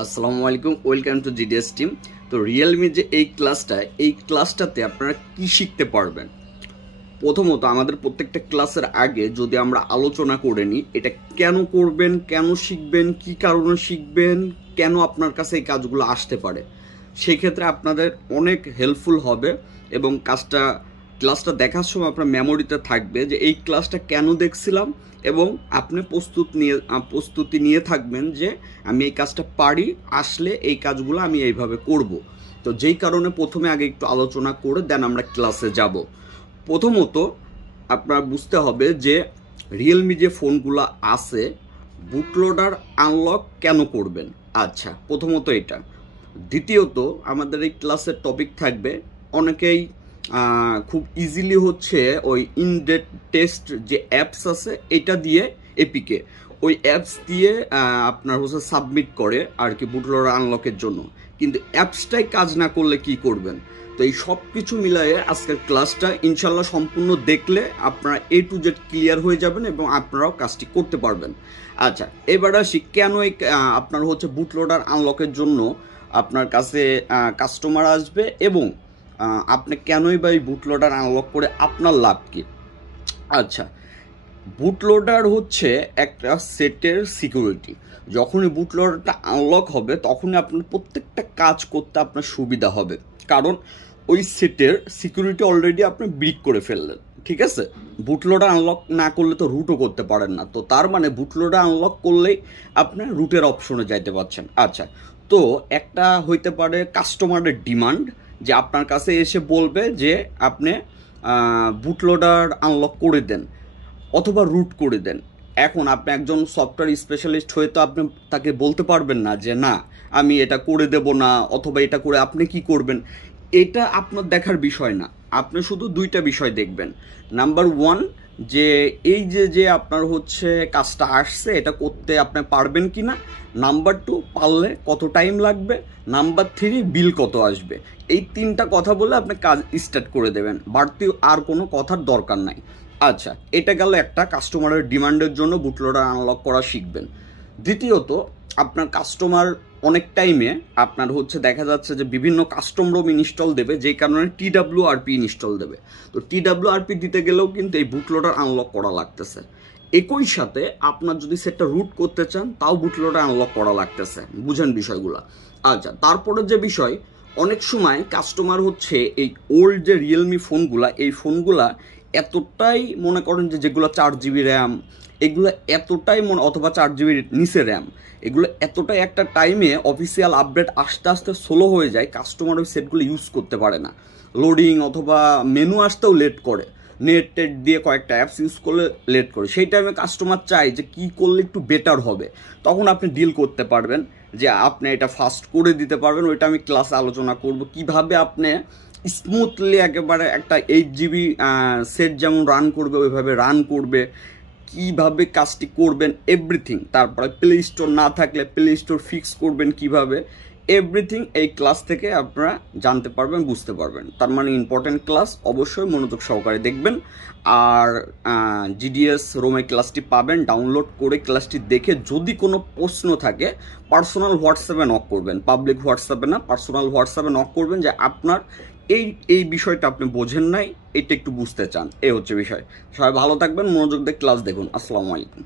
আসসালামু আলাইকুম, welcome to GDS team. তো রিয়েলমি যে এই ক্লাসটাতে আপনারা কি শিখতে পারবেন। প্রথমত আমাদের প্রত্যেকটা ক্লাসের আগে যদি আমরা আলোচনা করে নিই, এটা কেন করবেন, কেন শিখবেন, কি কারণে শিখবেন, কেন আপনার কাছে এই কাজগুলো আসতে পারে, সেক্ষেত্রে আপনাদের অনেক হেল্পফুল হবে এবং ক্লাসটা দেখার সময় আপনার মেমোরিতে থাকবে যে এই ক্লাসটা কেন দেখছিলাম, এবং আপনি প্রস্তুতি নিয়ে থাকবেন যে আমি এই কাজটা পারি, আসলে এই কাজগুলো আমি এইভাবে করব। তো যেই কারণে প্রথমে আগে একটু আলোচনা করে দেন আমরা ক্লাসে যাব। প্রথমত আপনার বুঝতে হবে যে রিয়েলমি যে ফোনগুলো আছে, বুটলোডার আনলক কেন করবেন। আচ্ছা, প্রথমত এটা। দ্বিতীয়ত আমাদের এই ক্লাসের টপিক থাকবে অনেকেই খুব ইজিলি হচ্ছে ওই ইনডেট টেস্ট যে অ্যাপস আছে এটা দিয়ে এপিকে ওই অ্যাপস দিয়ে আপনার হচ্ছে সাবমিট করে আর কি বুটলোডার আনলকের জন্য, কিন্তু অ্যাপসটাই কাজ না করলে কি করবেন। তো এই সব কিছু মিলায়ে আজকের ক্লাসটা ইনশাল্লাহ সম্পূর্ণ দেখলে আপনারা A to Z ক্লিয়ার হয়ে যাবেন এবং আপনারাও কাজটি করতে পারবেন। আচ্ছা, এবার আসি কেন আপনার হচ্ছে বুটলোডার আনলকের জন্য আপনার কাছে কাস্টমার আসবে এবং আপনি কেনই বা এই বুটলোডার আনলক করে আপনার লাভ কি। আচ্ছা, বুটলোডার হচ্ছে একটা সেটের সিকিউরিটি। যখনই বুটলোডারটা আনলক হবে তখনই আপনার প্রত্যেকটা কাজ করতে আপনার সুবিধা হবে, কারণ ওই সেটের সিকিউরিটি অলরেডি আপনি ব্রিক করে ফেললেন। ঠিক আছে, বুটলোডার আনলক না করলে তো রুটও করতে পারেন না, তো তার মানে বুটলোডার আনলক করলেই আপনি রুটের অপশনে যাইতে পারছেন। আচ্ছা, তো একটা হইতে পারে কাস্টমারের ডিমান্ড যে আপনার কাছে এসে বলবে যে আপনি বুটলোডার আনলক করে দেন অথবা রুট করে দেন। এখন আপনি একজন সফটওয়্যার স্পেশালিস্ট হয়ে তো আপনি তাকে বলতে পারবেন না যে না আমি এটা করে দেব না, অথবা এটা করে আপনি কি করবেন। এটা আপনার দেখার বিষয় না, আপনি শুধু দুইটা বিষয় দেখবেন। নাম্বার ওয়ান, যে এই যে আপনার হচ্ছে কাজটা আসছে এটা করতে আপনি পারবেন কি না। নাম্বার টু, পারলে কত টাইম লাগবে। নাম্বার থ্রি, বিল কত আসবে। এই তিনটা কথা বলে আপনি কাজ স্টার্ট করে দেবেন, বাড়তি আর কোনো কথার দরকার নাই। আচ্ছা, এটা গেল একটা কাস্টমারের ডিমান্ডের জন্য বুটলোডার আনলক করা শিখবেন। দ্বিতীয়ত, আপনার কাস্টমার অনেক টাইমে আপনার হচ্ছে দেখা যাচ্ছে যে বিভিন্ন কাস্টম রোম ইনস্টল দেবে, যেই কারণে TWRP ইনস্টল দেবে। তো TWRP দিতে গেলেও কিন্তু এই বুটলোডার আনলক করা লাগতেছে। একই সাথে আপনার যদি সেটটা রুট করতে চান তাও বুটলোডার আনলক করা লাগতেছে, বুঝেন বিষয়গুলো। আচ্ছা, তারপরে যে বিষয়, অনেক সময় কাস্টমার হচ্ছে এই ওল্ড যে রিয়েলমি ফোনগুলা, এই ফোনগুলা এতটাই মনে করেন যে যেগুলো 4GB র্যাম, এগুলো এতটাই অথবা 4GB নিচে র্যাম, এগুলো এতটাই একটা টাইমে অফিসিয়াল আপডেট আস্তে আস্তে স্লো হয়ে যায়, কাস্টমার ওই সেটগুলো ইউজ করতে পারে না। লোডিং অথবা মেনু আসতেও লেট করে, নেট টেট দিয়ে কয়েকটা অ্যাপস ইউজ করলে লেট করে। সেই টাইমে কাস্টমার চাই যে কী করলে একটু বেটার হবে, তখন আপনি ডিল করতে পারবেন যে আপনি এটা ফাস্ট করে দিতে পারবেন। ওইটা আমি ক্লাসে আলোচনা করব কিভাবে আপনি স্মুথলি একেবারে একটা 8GB সেট যেমন রান করবে ওইভাবে রান করবে, কিভাবে কাজটি করবেন এভরিথিং। তারপরে প্লে স্টোর না থাকলে প্লে স্টোর ফিক্স করবেন কিভাবে, এভরিথিং এই ক্লাস থেকে আপনারা জানতে পারবেন, বুঝতে পারবেন। তার মানে ইম্পর্টেন্ট ক্লাস, অবশ্যই মনোযোগ সহকারে দেখবেন। আর GDS রোমে ক্লাসটি পাবেন, ডাউনলোড করে ক্লাসটি দেখে যদি কোনো প্রশ্ন থাকে পার্সোনাল হোয়াটসঅ্যাপে নক করবেন, পাবলিক হোয়াটসঅ্যাপে না, পার্সোনাল হোয়াটসঅ্যাপে নক করবেন যে আপনার এই বিষয়টা আপনি বোঝেন নাই, এটা একটু বুঝতে চান। এই হচ্ছে বিষয়। সবাই ভালো থাকবেন, মনোযোগ দিয়ে ক্লাস দেখুন। আসসালামু আলাইকুম।